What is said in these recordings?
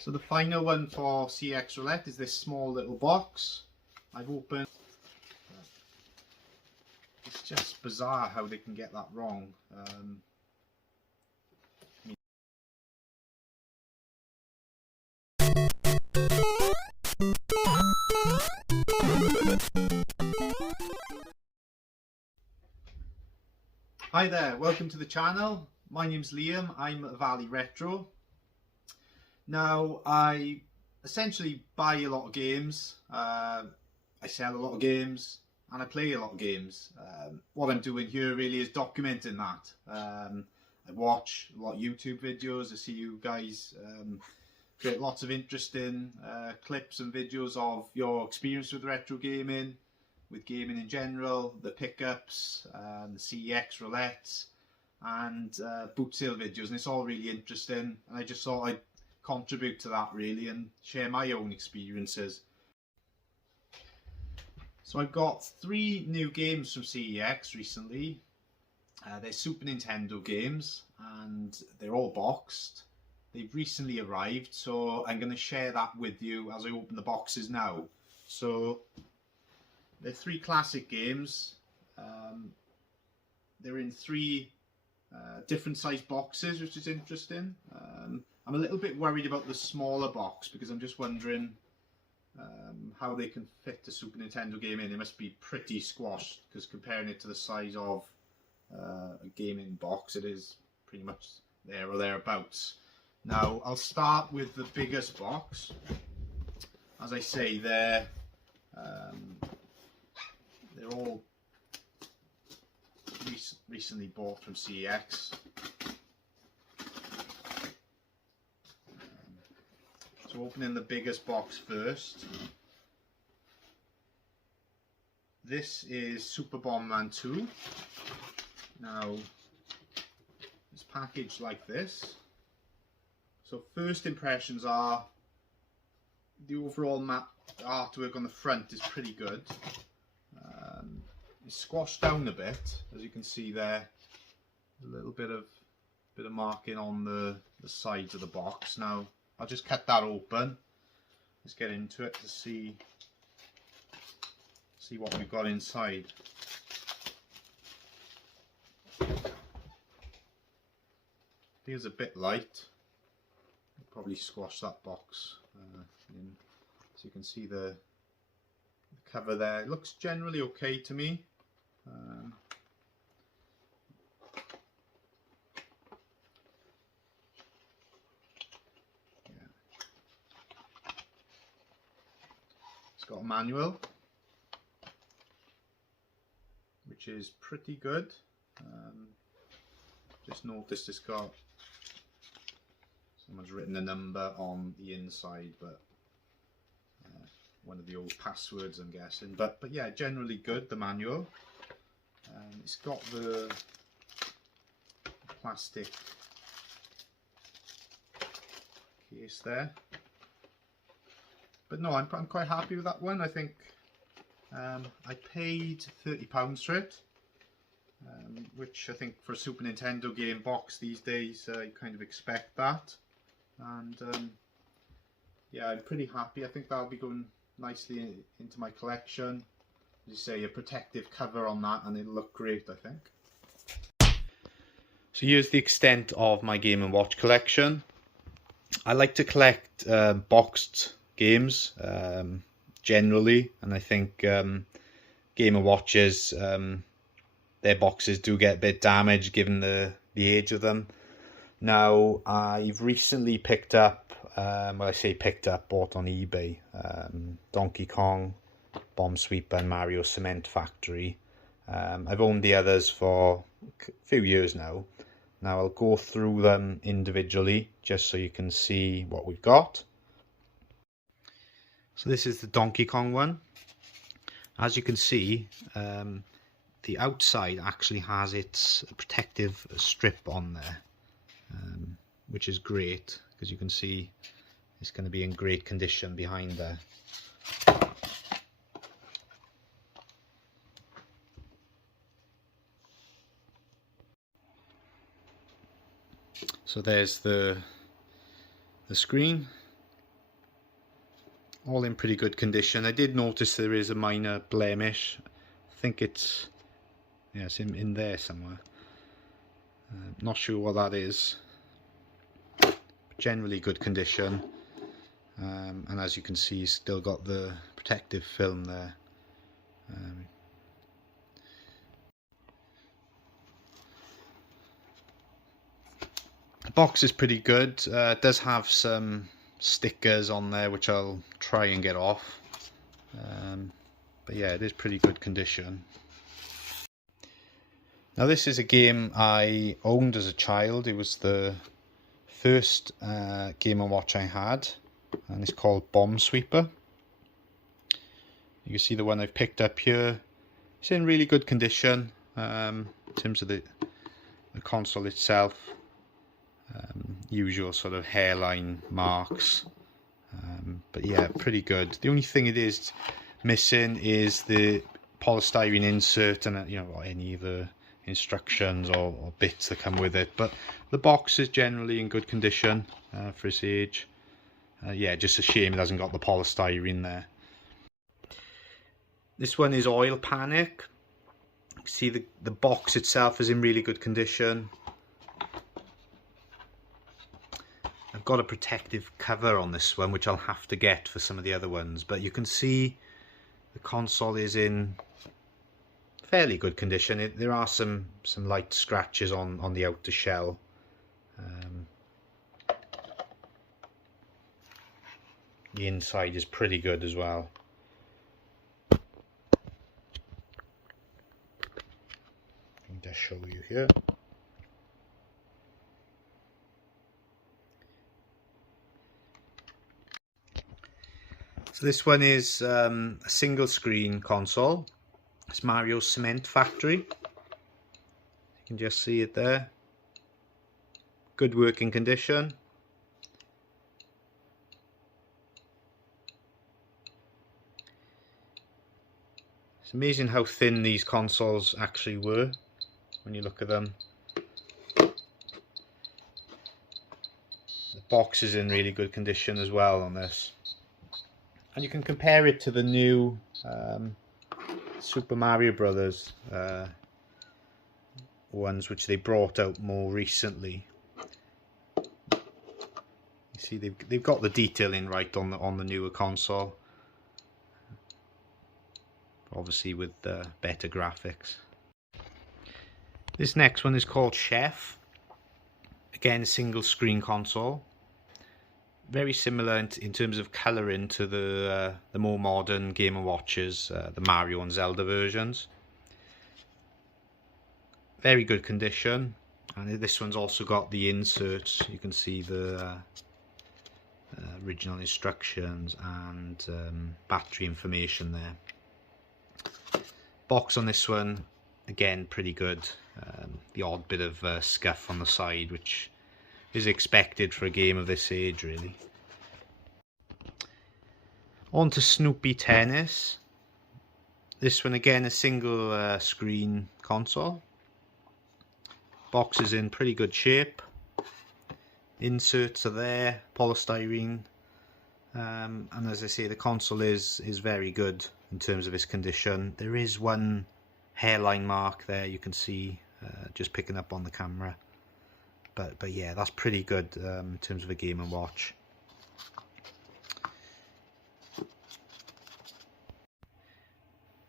So the final one for CEX Roulette is this small little box. I've opened. It's just bizarre how they can get that wrong. Hi there, welcome to the channel. My name's Liam, I'm at Valley Retro. Now, I essentially buy a lot of games, I sell a lot of games, and I play a lot of games. What I'm doing here really is documenting that. I watch a lot of YouTube videos, I see you guys create lots of interesting clips and videos of your experience with retro gaming, with gaming in general, the pickups, the CEX Roulette, and boot sale videos, and it's all really interesting, and I just thought I'd contribute to that really and share my own experiences. So I've got 3 new games from CEX recently. They're Super Nintendo games and they're all boxed. They've recently arrived, so I'm going to share that with you as I open the boxes now. So they're 3 classic games. They're in 3 different size boxes, which is interesting. I'm a little bit worried about the smaller box because I'm just wondering how they can fit a Super Nintendo game in. It must be pretty squashed because comparing it to the size of a gaming box, it is pretty much there or thereabouts. Now I'll start with the biggest box. As I say, they're all recently bought from CEX. So opening the biggest box first. This is Super Bomberman 2. Now it's packaged like this. So first impressions are the overall map artwork on the front is pretty good. It's squashed down a bit, as you can see there. A little bit of marking on the sides of the box. Now I'll just cut that open. Let's get into it to see what we've got inside. Feels a bit light. I'll probably squash that box in. So you can see the cover there. It looks generally okay to me. It's got a manual, which is pretty good. Just noticed it's got, someone's written a number on the inside, but one of the old passwords, I'm guessing. But yeah, generally good, the manual. It's got the plastic case there. But no, I'm quite happy with that one. I think I paid £30 for it, which I think for a Super Nintendo game box these days, you kind of expect that. And yeah, I'm pretty happy. I think that'll be going nicely into my collection. As you say, a protective cover on that, and it'll look great, I think. So here's the extent of my Game & Watch collection. I like to collect boxed games generally, and I think Game & Watches, their boxes do get a bit damaged given the age of them. Now I've recently picked up, well, I say picked up, bought on eBay, Donkey Kong, Bomb Sweeper and Mario Cement Factory. I've owned the others for a few years now. Now I'll go through them individually just so you can see what we've got. So this is the Donkey Kong one. As you can see, the outside actually has its protective strip on there, which is great because you can see it's going to be in great condition behind there. So there's the screen. all in pretty good condition. I did notice there is a minor blemish. I think it's, yeah, it's in there somewhere. Not sure what that is. Generally good condition, and as you can see, still got the protective film there. The box is pretty good. It does have some stickers on there which I'll try and get off, but yeah, it is pretty good condition. Now this is a game I owned as a child. It was the first Game & Watch I had, and it's called Bomb Sweeper. You can see the one I've picked up here. It's in really good condition in terms of the console itself. Usual sort of hairline marks, but yeah, pretty good. The only thing it is missing is the polystyrene insert and any of the instructions or bits that come with it, but the box is generally in good condition for its age. Yeah, just a shame it hasn't got the polystyrene there. This one is Oil Panic. You can see the box itself is in really good condition. I've got a protective cover on this one, which I'll have to get for some of the other ones, but you can see the console is in fairly good condition. There are some light scratches on the outer shell. The inside is pretty good as well. I'll just show you here. So this one is a single screen console. It's Mario's Cement Factory. You can just see it there. Good working condition. It's amazing how thin these consoles actually were when you look at them. The box is in really good condition as well on this. And you can compare it to the new Super Mario Brothers ones, which they brought out more recently. You see, they've got the detailing right on the newer console, obviously with better graphics. This next one is called Chef. Again, a single screen console. Very similar in terms of colouring to the more modern Game & Watches, the Mario and Zelda versions. Very good condition, and this one's also got the inserts. You can see the original instructions and battery information there. Box on this one, again, pretty good. The odd bit of scuff on the side, which is expected for a game of this age, really. On to Snoopy Tennis. This one again, a single screen console. Box is in pretty good shape. Inserts are there, polystyrene, and as I say, the console is very good in terms of its condition. There is one hairline mark there you can see, just picking up on the camera. But yeah, that's pretty good in terms of a Game & Watch.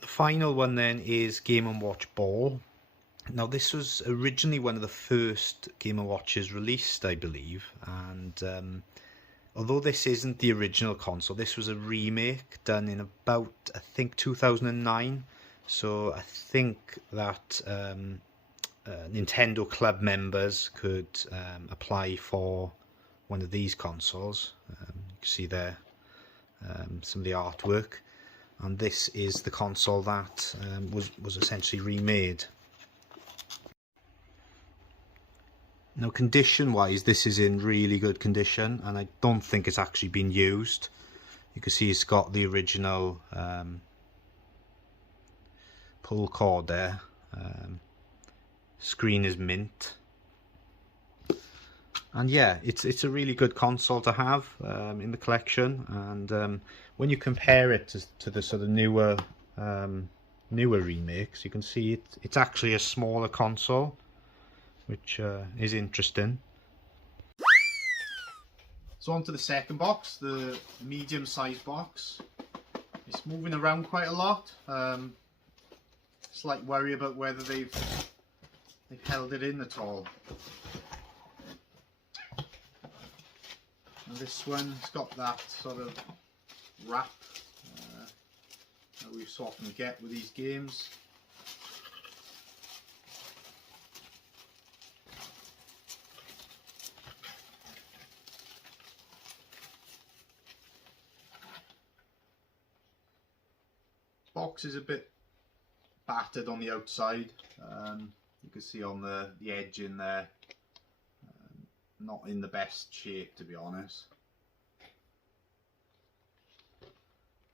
The final one then is Game & Watch Ball. Now this was originally one of the first Game & Watches released, I believe, and although this isn't the original console, this was a remake done in about, I think, 2009. So I think that Nintendo Club members could apply for one of these consoles. You can see there some of the artwork, and this is the console that was essentially remade. Now, condition wise, this is in really good condition, and I don't think it's actually been used. You can see it's got the original pull cord there. Screen is mint, And yeah, it's a really good console to have in the collection. And when you compare it to the sort of newer remakes, you can see it's actually a smaller console, which is interesting. So on to the second box, the medium-sized box. It's moving around quite a lot. Slight worry about whether they've held it in at all. And this one's got that sort of wrap that we so often get with these games. Box is a bit battered on the outside. You can see on the edge in there, not in the best shape, to be honest.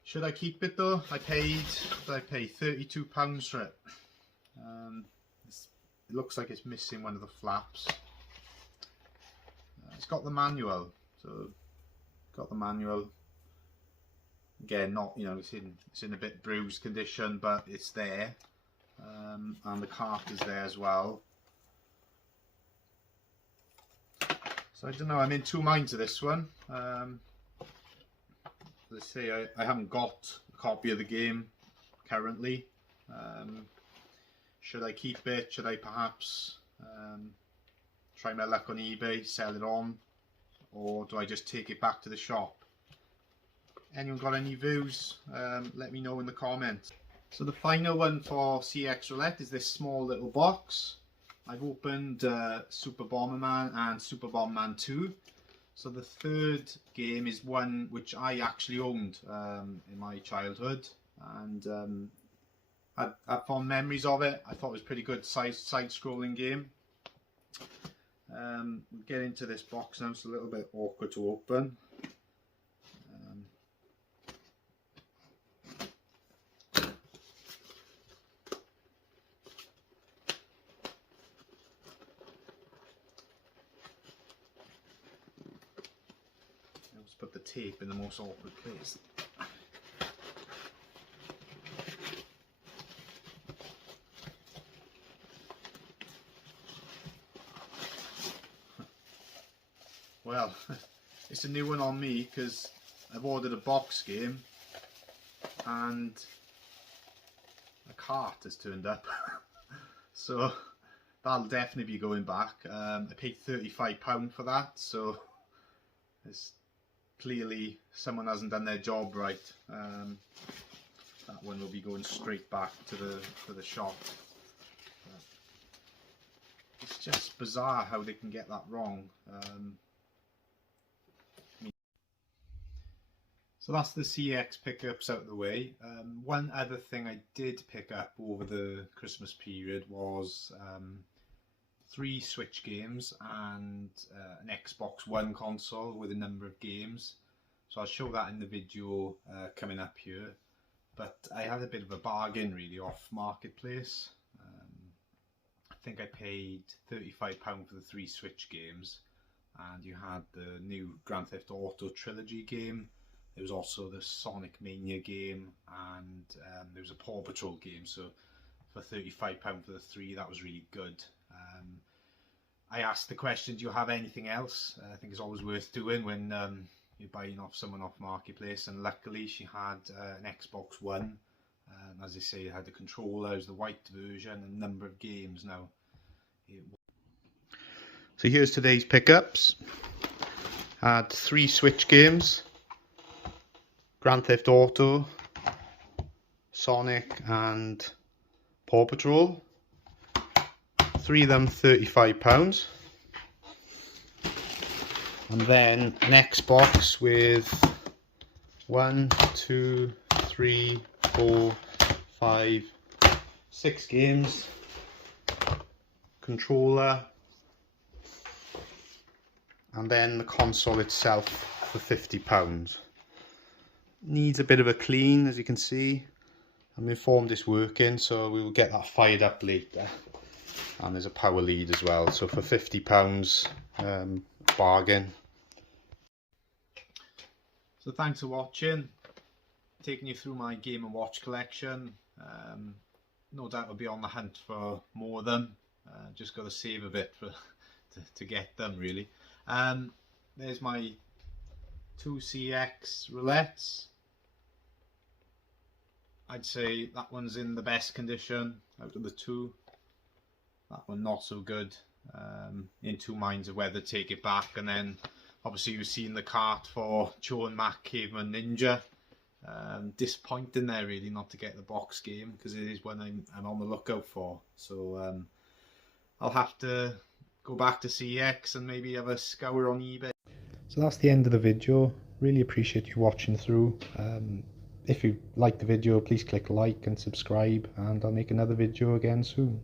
Should I keep it though? I paid £32 for it. It looks like it's missing one of the flaps. It's got the manual, so got the manual. Again, not, you know, it's in a bit bruised condition, but it's there, and the cart is there as well. So I don't know. I'm in two minds of this one. Let's say I haven't got a copy of the game currently. Should I keep it? Should I perhaps try my luck on eBay, sell it on, or do I just take it back to the shop? Anyone got any views? Let me know in the comments. So the final one for CEX Roulette is this small little box. I've opened Super Bomberman and Super Bomberman 2. So the third game is one which I actually owned in my childhood, and I have fond memories of it. I thought it was a pretty good side-scrolling game. We'll get into this box now. It's a little bit awkward to open. Put the tape in the most awkward place. Well, it's a new one on me because I've ordered a box game and a cart has turned up. So that'll definitely be going back. I paid £35 for that, so it's clearly someone hasn't done their job right. That one will be going straight back to the shop. It's just bizarre how they can get that wrong. So that's the CEX pickups out of the way. One other thing I did pick up over the Christmas period was 3 Switch games and an Xbox One console with a number of games. So I'll show that in the video coming up here. But I had a bit of a bargain really off Marketplace. I think I paid £35 for the 3 Switch games, and you had the new Grand Theft Auto trilogy game. There was also the Sonic Mania game, and there was a Paw Patrol game. So for £35 for the 3, that was really good. I asked the question, do you have anything else? I think it's always worth doing when you're buying off someone off Marketplace, and luckily she had an Xbox One. As I say, it had the controller, it was the white version, and a number of games now. So here's today's pickups. Had 3 Switch games, Grand Theft Auto, Sonic and Paw Patrol. 3 of them £35. And then an Xbox with 1, 2, 3, 4, 5, 6 games, controller, and then the console itself for £50. Needs a bit of a clean, as you can see. I'm informed it's working, so we will get that fired up later. And there's a power lead as well. So for £50, bargain. So thanks for watching, taking you through my Game & Watch collection. No doubt I'll be on the hunt for more of them. Just got to save a bit to get them, really. There's my 2 CEX Roulettes. I'd say that one's in the best condition out of the two. That one not so good. In two minds of whether to take it back. And then obviously you've seen the cart for Joe and Mac Caveman Ninja. Disappointing there really not to get the box game, because it is one I'm on the lookout for. So I'll have to go back to CEX and maybe have a scour on eBay. So that's the end of the video. Really appreciate you watching through. If you liked the video, please click like and subscribe, and I'll make another video again soon.